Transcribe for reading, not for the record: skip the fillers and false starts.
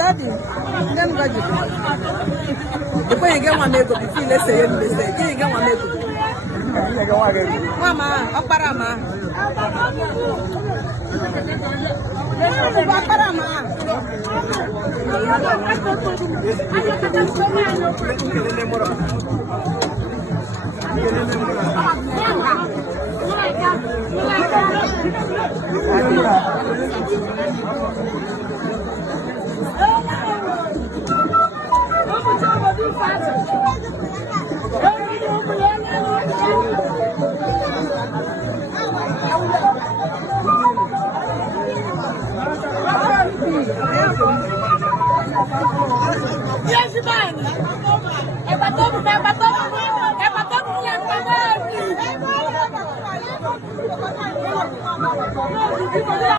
Daddy, then go to the way you get one make up, you feel let's say, you get one make up. Mama, Aparama.